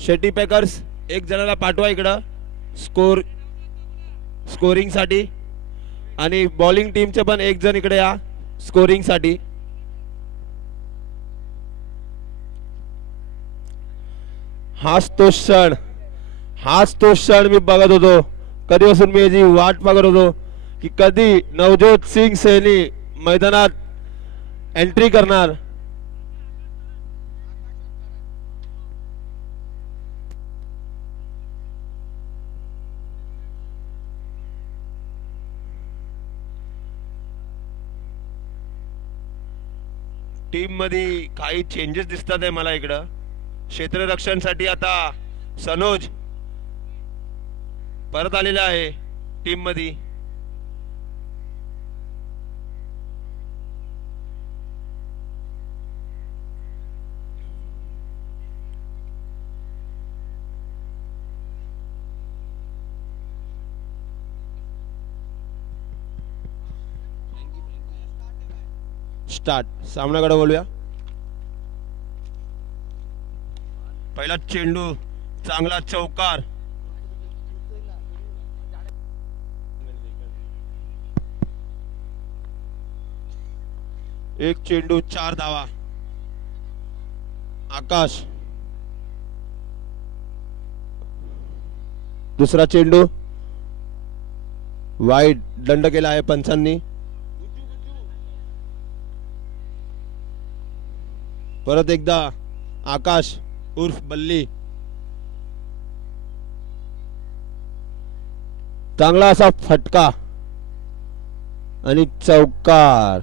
Shetty packers एक जणाला पाठवा इकडं स्कोरिंग साठी आणि बॉलिंग टीमचे पण एक जण इकडे या स्कोरिंग साठी. हाच तो क्षण मी बघत होतो कधीपासून मी याची वाट बघत होतो की कधी नवज्योत सिंग सैनी मैदानात एंट्री करणार. टीम मध्ये काही चेंजेस दिसतात आहे मला इकडं. क्षेत्ररक्षणसाठी आता सनोज परत आलेला आहे टीम मध्ये. स्टार्ट सामन्याकडे बोलूया. पहिला चेंडू चांगला चौकार. एक चेंडू 4 धावा. आकाश दुसरा चेंडू वाईड दंड केला आहे पंचांनी. परत एकदा आकाश उर्फ बल्ली चांगला असा फटका आणि चौकार.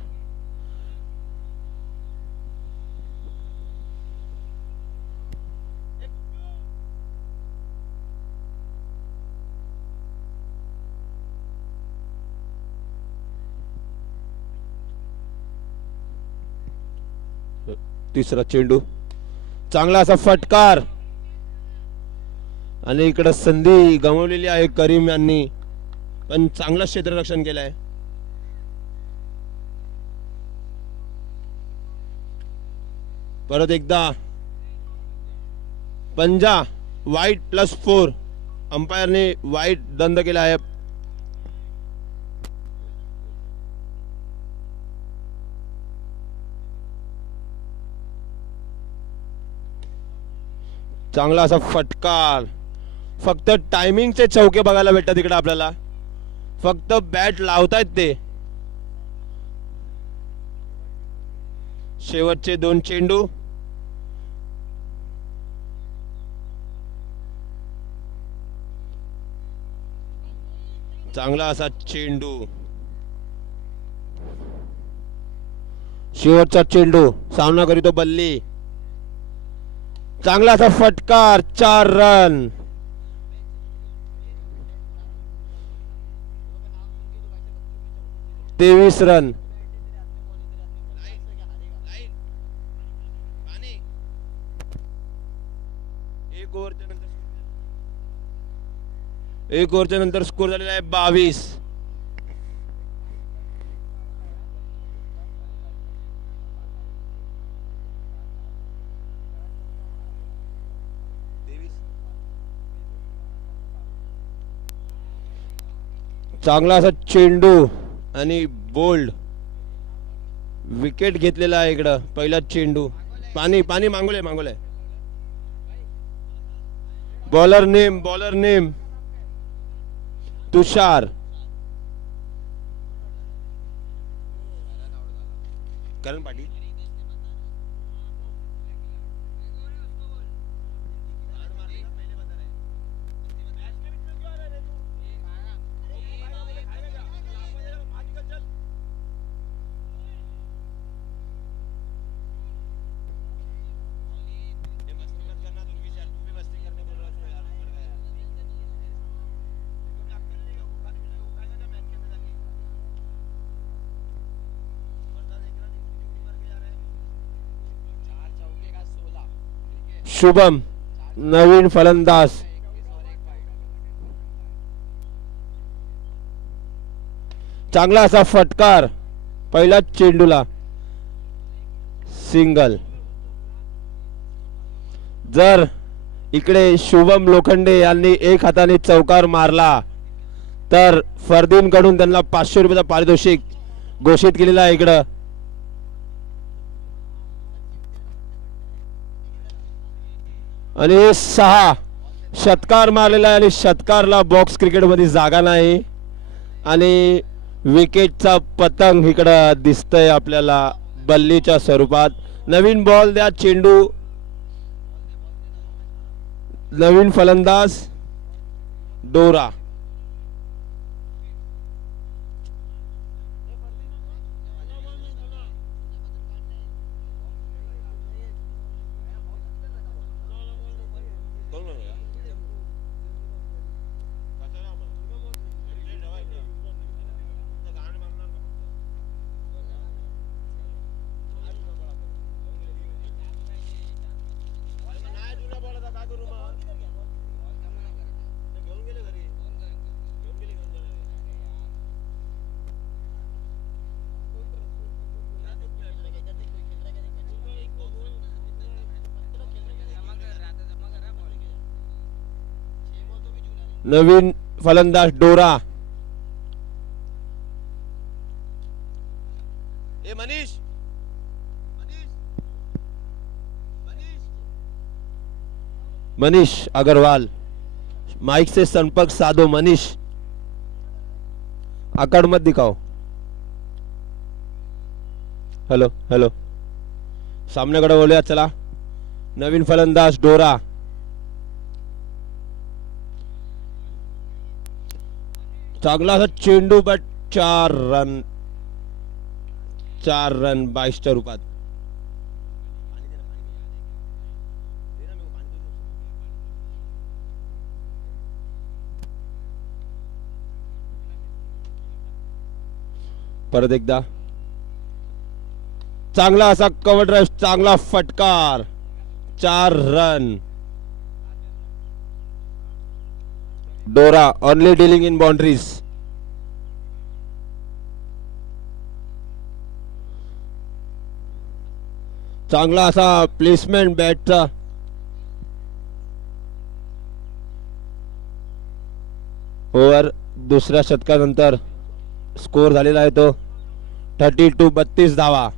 तिसरा चेंडू चांगला असा फटकार आणि इकडे संधी गमावलेली आहे करीम यांनी पण चांगलं क्षेत्ररक्षण केलंय. परत एकदा पंजा वाईट +4 अंपायरने वाईट दंड केला आहे. चांगला असा फटकार. फक्त टायमिंगचे चौके बघायला भेटतात इकडे आपल्याला. फक्त बॅट लावतायत ते. शेवटचे 2 चेंडू. चांगला असा चेंडू. शेवटचा चेंडू सामना करीतो बल्ली. चांगला असा फटकार 4 रन. तेवीस रन. एक ओव्हरच्या नंतर स्कोर झालेला आहे 22. चांगला असा चेंडू आणि बोल्ड विकेट घेतलेला आहे इकडं. पहिला चेंडू पाणी पाणी मागवले. बॉलर नेम तुषार. करण पाटील. शुभम नवीन फलंदाज. चांगला असा फटकार पहिला चेंडूला सिंगल. जर इकडे शुभम लोखंडे यांनी एक हाताने चौकार मारला तर फरदीन कडून त्यांना 500 रुपयाचा पारितोषिक घोषित केलेला आहे इकडं. आणि 6 षटकार मारलेला आहे आणि षटकारला बॉक्स क्रिकेट मध्ये जागा नाही आणि विकेटचा पतंग इकडं दिसतंय आपल्याला बल्लीच्या स्वरूपात. नवीन बॉल द्या, चेंडू. नवीन फलंदाज डोरा. नवीन फलंदाज डोरा. मनीष मनीष अग्रवाल, माइक से संपर्क साधो. मनीष आकड़ मत दिखाओ. हेलो हेलो, सामने कडे बोलूया. चला, नवीन फलंदाज डोरा. चांगला असा चेंडू, बट 4 रन 22च्या रूपात. परत एकदा चांगला असा कव्हर ड्राइव्ह, चांगला फटकार, 4 रन. डोरा ओनली डीलिंग इन बाउंड्रीज. चांगला असा प्लेसमेंट बॅटचा. ओव्हर दुसऱ्या षटकानंतर स्कोर झालेला आहे तो 32 धावा.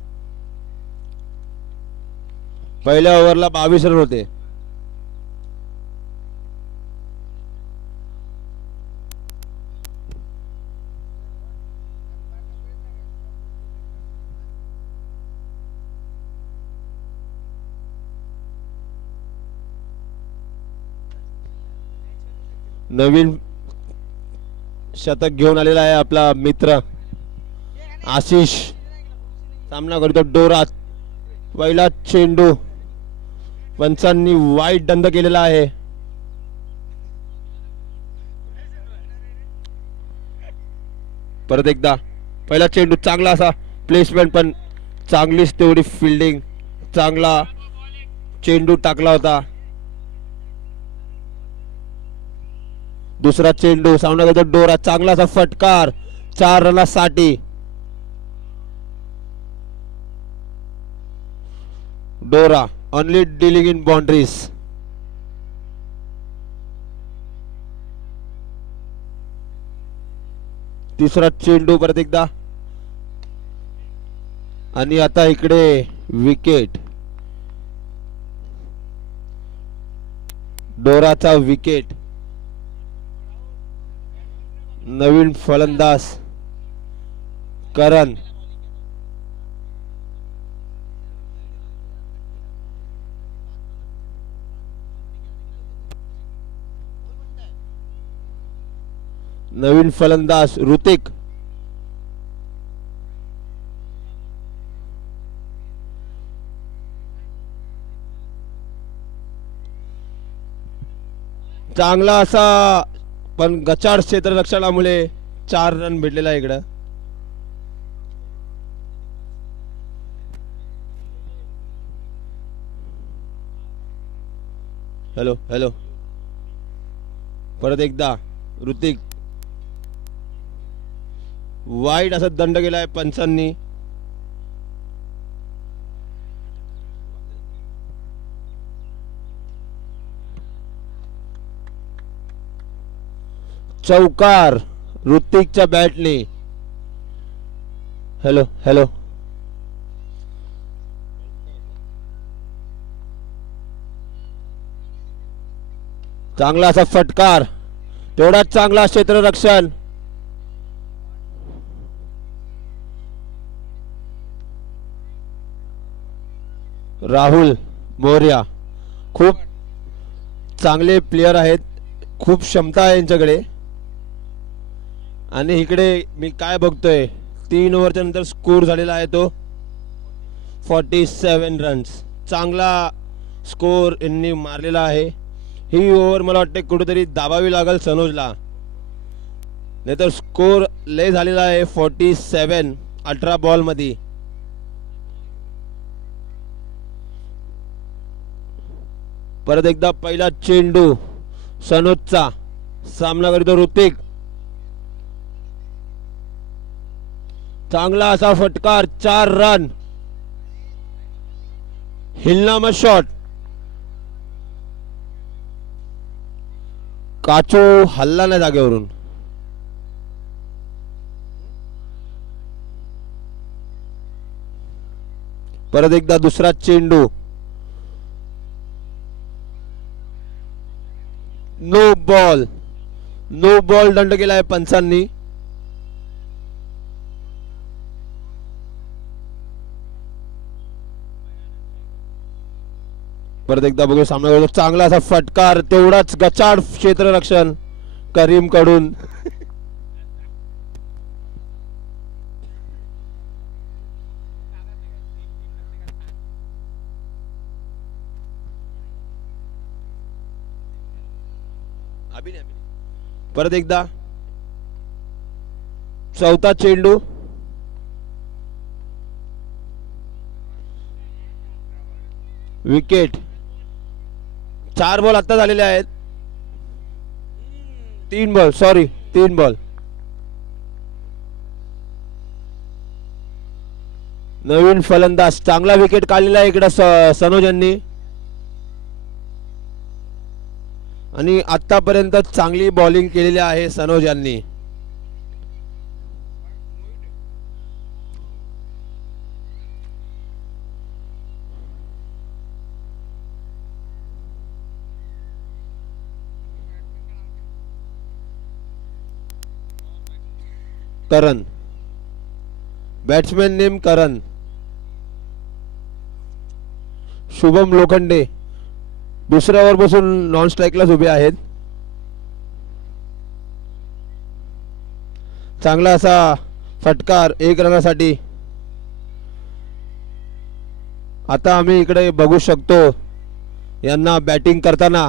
पहिल्या ओव्हरला 22 रन होते. नवीन शतक घेऊन आलेला आहे आपला मित्र आशिष. सामना करतो डोरा. पहिला चेंडू पंचांनी वाईट दंड केलेला आहे. परत एकदा पहिला चेंडू, चांगला असा प्लेसमेंट, पण चांगलीच तेवढी फिल्डिंग. चांगला चेंडू टाकला होता. दुसरा चेंडू, सामना करतो डोरा. चांगला असा फटकार, 4 रनासाठी. डोरा ओनली डीलिंग इन बाउंड्रीज. तिसरा चेंडू परत एकदा, आणि आता इकडे विकेट. डोराचा विकेट. नवीन फलंदाज करण. नवीन फलंदाज ऋतिक. चांगला असा पण गचाड क्षेत्ररक्षणामुळे 4 रन भेटलेला इकडं. हेलो हेलो, परत एकदा ऋतिक. वाईट असा दंड केलाय पंचांनी. चौकार ऋतिकच्या बॅटने. Hello hello. चांगला असा फटकार, तेवढाच चांगला क्षेत्ररक्षण. राहुल मोर्या खूप चांगले प्लेयर आहेत, खूप क्षमता आहे यांच्याकडे. आणि इकडे मी काय बघतोय, 3 ओव्हरच्या नंतर स्कोर झालेला आहे तो 47 रन्स. चांगला स्कोर यांनी मारलेला आहे. ही ओव्हर मला वाटते कुठेतरी दाबावी लागेल सनोजला, नाहीतर स्कोर लय झालेला आहे 47 18 बॉलमध्ये. परत एकदा पहिला चेंडू सनोजचा, सामना करतो ऋतिक. चांगला असा फटकार, 4 रन. हिलनामा शॉट, काचो हल्ला नाही जागेवरून. परत एकदा दुसरा चेंडू, नो बॉल. नो बॉल दंड केलाय पंचांनी. परत एकदा बघू सामना. चांगला असा फटकार, तेवढाच गचाड क्षेत्ररक्षण करीम कडून. परत एकदा चौथा चेंडू, विकेट. 4 बॉल आता झालेले आहेत. 3 बॉल, सॉरी 3 बॉल. नवीन फलंदाज, चांगला विकेट काढलेला आहे इकडं सनोज यांनी. आणि आतापर्यंत चांगली बॉलिंग केलेली आहे सनोज यांनी. करण, बॅट्समॅन नेम करण. शुभम लोखंडे दुसऱ्या ओव्हर पासून नॉन स्ट्राईकलाच उभे आहेत. चांगला असा फटकार 1 रनासाठी. आता आम्ही इकडे बघू शकतो यांना बॅटिंग करताना.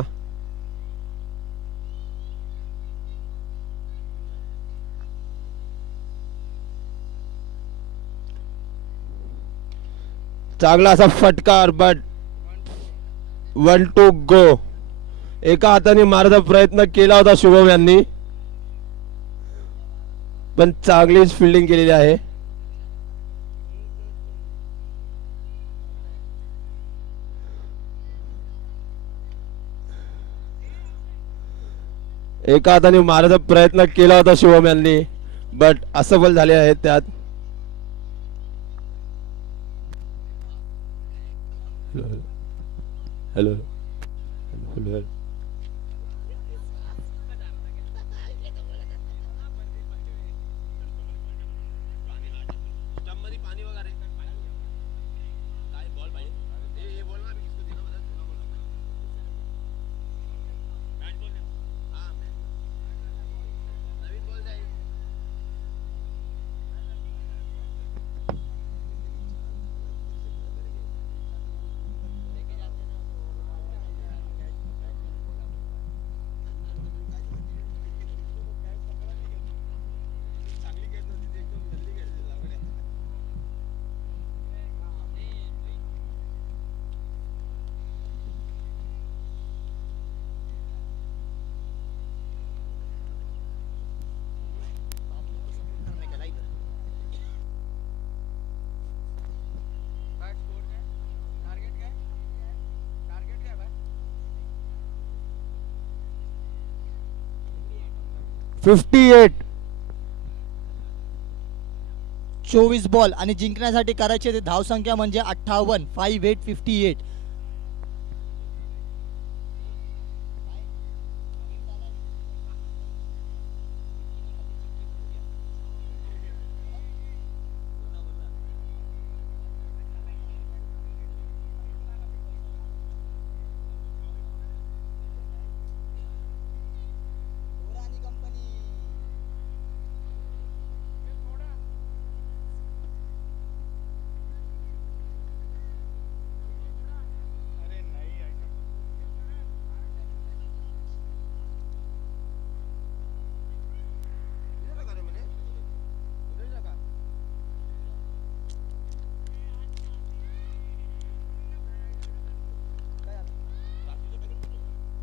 चांगला असा फटकार, बट 1 to go. एका हाताने मारायचा प्रयत्न केला होता शुभम यांनी, पण चांगलीच फिल्डिंग केलेली आहे. एका हाताने मारायचा प्रयत्न केला होता शुभम यांनी, बट असफल झाले आहेत त्यात. Hello hello. 58. 24 बॉल आणि जिंकण्यासाठी करायचे ते धावसंख्या म्हणजे 58. 58.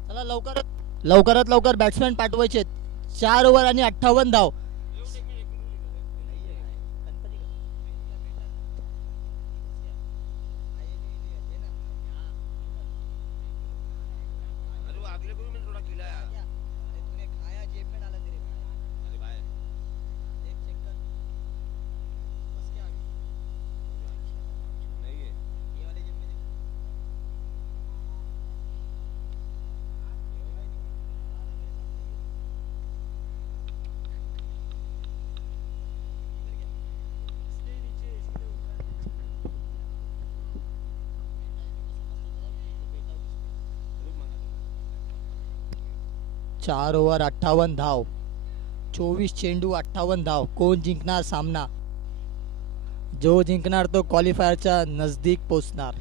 चला लवकरात लवकर बॅट्समॅन पाठवायचे. 4 ओव्हर आणि 58 धाव. चार ओव्हर 58 धाव. 24 चेंडू 58 धाव. कोण जिंकणार सामना? जो जिंकणार तो क्वालिफायरच्या नजदीक पोहोचणार.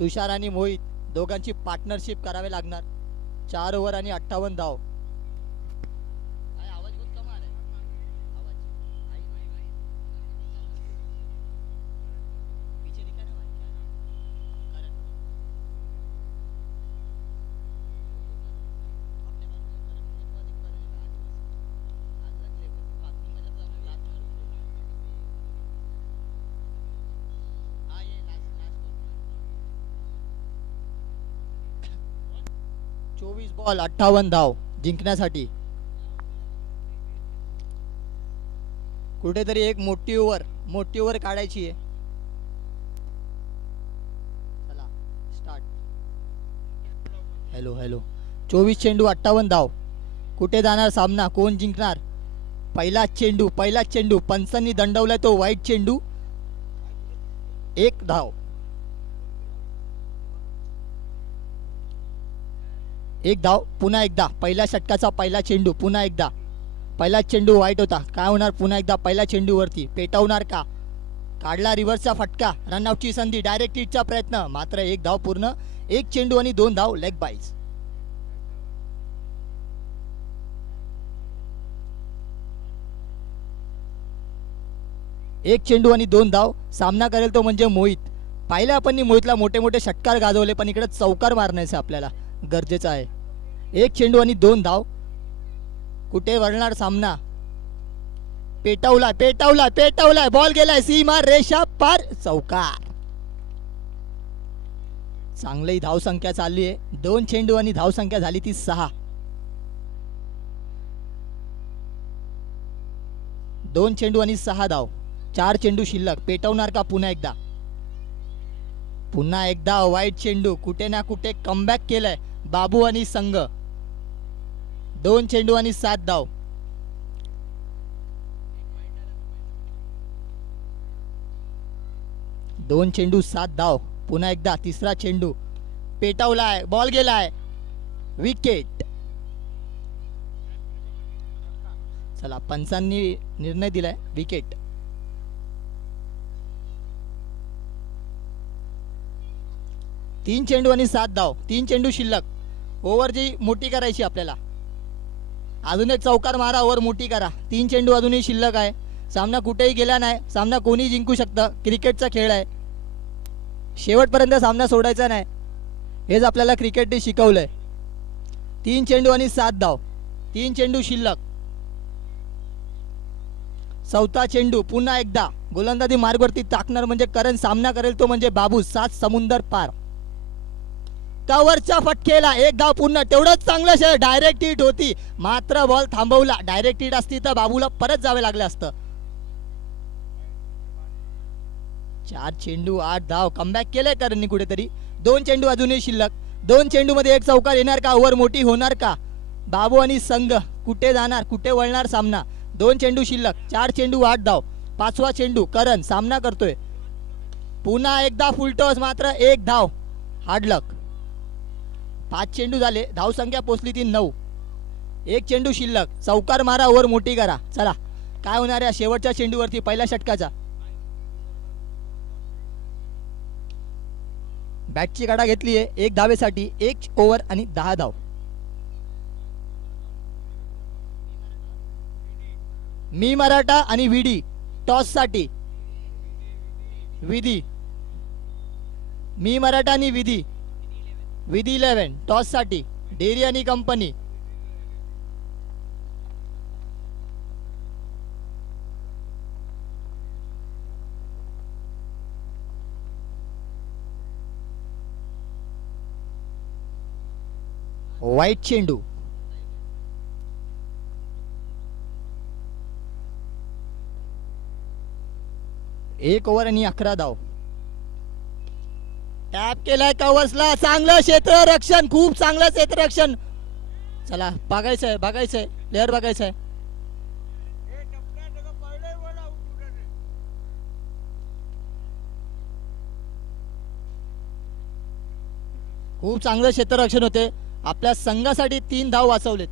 तुषार आणि मोहित दोघांची पार्टनरशिप करावी लागणार. 4 ओव्हर आणि 58 धाव. चोवीस बॉल 58 धाव जिंकण्यासाठी. कुठेतरी एक मोठी ओव्हर काढायची आहे. चला स्टार्ट. हॅलो 24 चेंडू 58 धाव. कुठे जाणार सामना? कोण जिंकणार? पहिलाच चेंडू पंचांनी दंडवलाय तो वाईट चेंडू. 1 धाव. 1 धाव. पुन्हा एकदा पहिल्या षटकाचा पहिला चेंडू. पुन्हा एकदा पहिला चेंडू वाईट होता. काय होणार? पुन्हा एकदा पहिल्या चेंडूवरती पेटवणार का? काढला रिव्हर्सचा फटका. रनआउटची संधी. डायरेक्ट हिटचा प्रयत्न. मात्र 1 धाव पूर्ण. 1 चेंडू आणि 2 धाव. लेग बाईज. एक चेंडू आणि 2 धाव. सामना करेल तो म्हणजे मोहित. पाहिलं आपण मोहितला मोठे षटकार गाजवले, पण इकडे चौकार मारण्याचे आपल्याला गरजेचं आहे. 1 चेंडू आणि 2 धाव. कुठे वळणार सामना? पेटवलाय बॉल गेलाय सीमा रेषा पार. चौकार. चांगली धावसंख्या चालली आहे. 2 चेंडू आणि धावसंख्या झाली ती 6. 2 चेंडू आणि 6 धाव. 4 चेंडू शिल्लक. पेटवणार का पुन्हा एकदा? पुन्हा एकदा वाईट चेंडू. कुठे ना कुठे कमबॅक केलंय बाबू आणि संघ. 2 चेंडू आणि 7 धाव. दोन चेंडू 7 धाव. पुन्हा एकदा तिसरा चेंडू. पेटवलाय. बॉल गेलाय. विकेट. चला पंचांनी निर्णय दिलाय विकेट. तीन चेंडू आणि 7 धाव. 3 चेंडू शिल्लक. ओव्हर जी मोठी करायची आपल्याला. अजून एक चौकार मारा. ओव्हर मोठी करा. 3 चेंडू अजूनही शिल्लक आहे. सामना कुठेही गेला नाही. सामना कोणी जिंकू शकतं. क्रिकेटचा खेळ आहे. शेवटपर्यंत सामना सोडायचा नाही. हेच आपल्याला क्रिकेटने शिकवलंय. 3 चेंडू आणि 7 धाव. 3 चेंडू शिल्लक. चौथा चेंडू पुन्हा एकदा गोलंदाजी मार्गवरती टाकणार म्हणजे करण सामना करेल तो म्हणजे बाबू. 7 समुंदर पार. कव्हरच्या फटकेला एक धाव पूर्ण. तेवढंच चांगलं शे. डायरेक्ट हिट होती मात्र बॉल थांबवला. डायरेक्ट हिट असती तर बाबूला परत जावे लागले असतं. 4 चेंडू 8 धाव. कमबॅक केलंय करणनी कुठेतरी. 2 चेंडू अजूनही शिल्लक. 2 चेंडू मध्ये एक चौकार येणार का? ओव्हर मोठी होणार का? बाबू आणि संघ कुठे जाणार, कुठे वळणार सामना? 2 चेंडू शिल्लक. 4 चेंडू 8 धाव. 5वा चेंडू करण सामना करतोय. पुन्हा एकदा फुलटॉस मात्र 1 धाव. हार्डलक. 5 चेंडू झाले. धावसंख्या पोचली ती 9. 1 चेंडू शिल्लक. चौकार मारा, ओव्हर मोठी करा. चला काय होणार आहे शेवटच्या चेंडूवरती पहिल्या षटकाचा. बॅटची काढा घेतली आहे 1 धावेसाठी. 1 ओव्हर आणि 10 धाव. मी मराठा आणि विडी टॉस साठी. विधी. मी मराठा आणि विधी. विधी 11 टॉस साठी. डेरी आणि कंपनी. व्हाईट चेंडू. एक ओव्हर आणि 11 धाव. टॅप केलाय कव्हर्सला. चांगलं क्षेत्ररक्षण. खूप चांगलं क्षेत्ररक्षण. चला बघायचंय बघायचंय प्लेअर बघायचंय. खूप चांगलं क्षेत्ररक्षण होते. आपल्या संघासाठी 3 धाव वाचवलेत.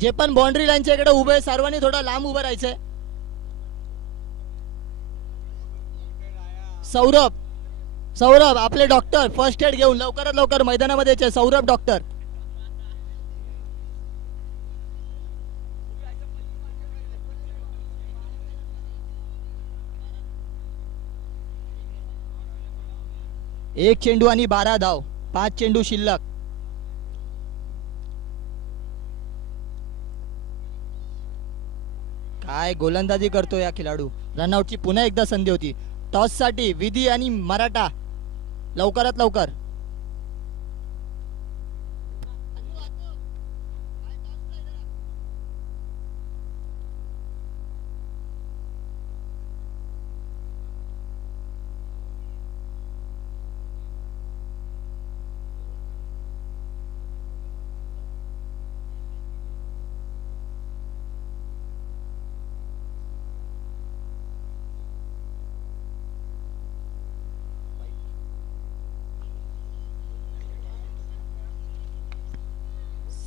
जे पण बाउंड्री लाईनच्या इकडे उभे सर्वांनी थोडा लांब उभं राहायचंय. सौरभ. सौरभ आपले डॉक्टर फर्स्ट एड घेऊन लवकरात लवकर मैदानामध्ये यायचे. सौरभ डॉक्टर. एक चेंडू आणि 12 धाव. 5 चेंडू शिल्लक. काय गोलंदाजी करतो या खेळाडू. रनआउटची पुन्हा एकदा संधी होती. टॉस साठी विधी आणि मराठा लवकरात लवकर.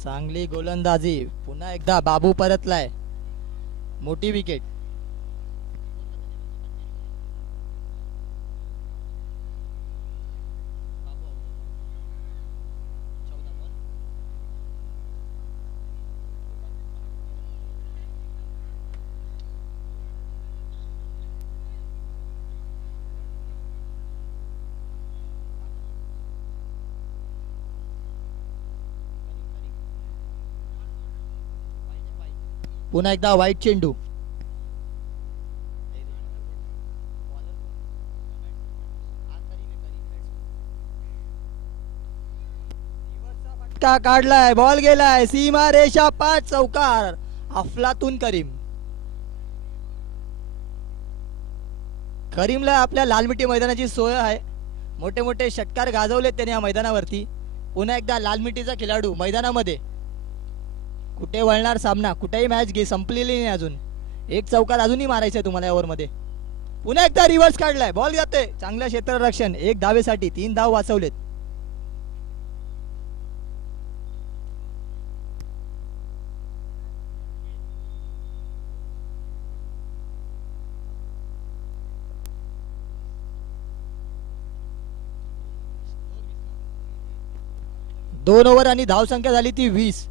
चांगली गोलंदाजी. पुन्हा एकदा बाबू परतलाय. मोठी विकेट. पुन्हा एकदा व्हाईट चेंडू. फटका काढलाय. बॉल गेलाय सीमा रेषा 5 चौकार. अफलातून करीम. करीमला आपल्या लालमिटी मैदानाची सोय आहे. मोठे मोठे षटकार गाजवलेत त्याने या मैदानावरती. पुन्हा एकदा लालमिटीचा खेळाडू मैदानामध्ये. कुठे वळणार सामना. कुठेही मॅच संपलेली नाही अजून. 1 चौकार अजूनही मारायचंय तुम्हाला या ओव्हरमध्ये. पुन्हा एकदा रिव्हर्स काढलाय. बॉल जाते. चांगलं क्षेत्ररक्षण. 1 धावेसाठी 3 धाव वाचवलेत. दोन ओव्हर आणि धावसंख्या झाली ती 20.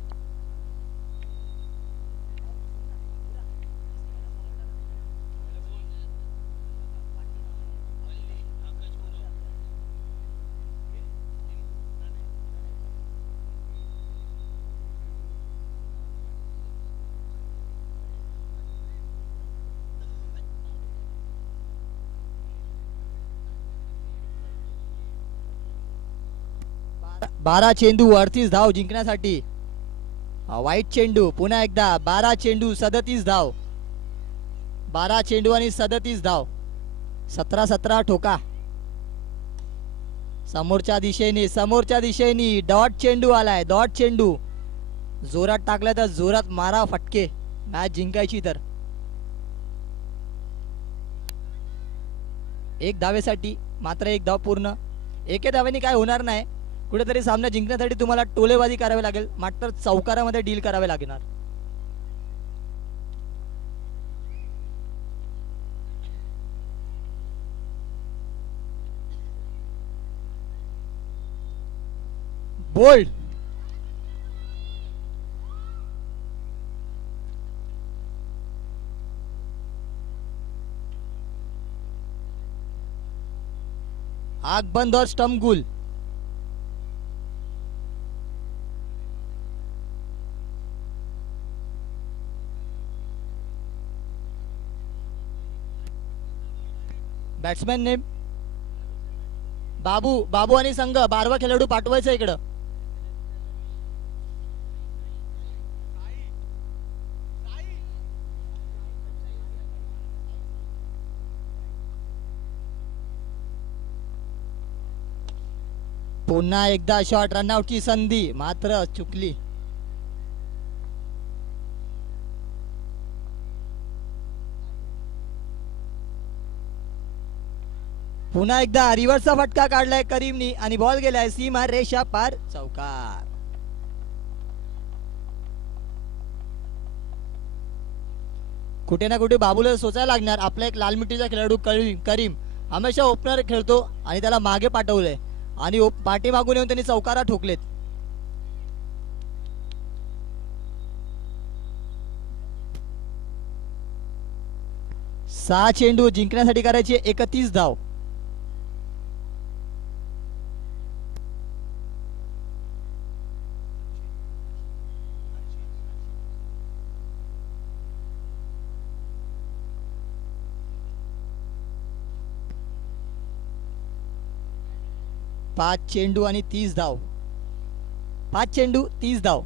12 चेंडू 38 धाव जिंकण्यासाठी. वाईट चेंडू पुन्हा एकदा. 12 चेंडू 37 धाव. 12 चेंडू आणि 37 धाव. 17-17 ठोका. समोरच्या दिशेने डॉट चेंडू आलाय. डॉट चेंडू जोरात टाकला तर जोरात मारा फटके. मॅच जिंकायची तर. एक धावेसाठी मात्र एक धाव पूर्ण. एके धावेने काय होणार नाही. कुठेतरी सामना जिंकण्यासाठी तुम्हाला टोलेबाजी करावी लागेल. मात्र चौकारामध्ये डील करावे लागणार. बोल्ड. आग बंद और स्टंप गुल. बॅट्समॅन नेम बाबू आणि संघ. 12वा खेळाडू पाठवायचा इकडं. पुन्हा एकदा शॉट. रनआउटची संधी मात्र चुकली. पुन्हा एकदा रिव्हर्सचा फटका काढलाय करीमनी आणि बॉल गेलाय सीमा रेषा पार. चौकार. कुठे ना कुठे बाबूला सोचायला लागणार. आपला एक लाल मिट्टीचा खेळाडू करीम हमेशा ओपनर खेळतो आणि त्याला मागे पाठवलंय आणि पाठीमागून येऊन त्यांनी चौकारा ठोकलेत. सहा चेंडू जिंकण्यासाठी करायची 31 धाव. पाच चेंडू आणि 30 धाव. 5 चेंडू 30 धाव.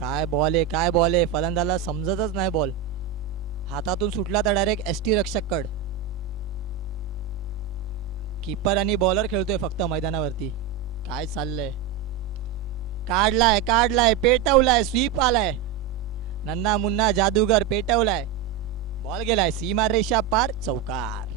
काय बॉल आहे फलंदाला समजतच नाही. बॉल हातातून सुटला तर डायरेक्ट एसटी रक्षक कड. कीपर आणि बॉलर खेळतोय फक्त मैदानावरती. काय चाललंय. काढलाय पेटवलाय. स्वीप आलाय. नन्ना मुन्ना जादूगर पेटवलाय. बॉल गेलाय सीमा रेषा पार. चौकार.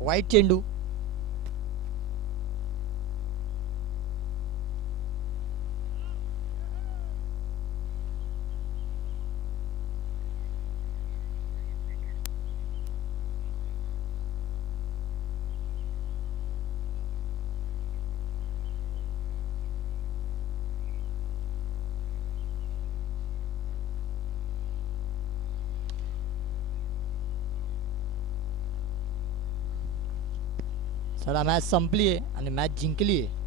वाईट चेंडू. चला मॅच संपली आहे आणि मॅच जिंकली आहे.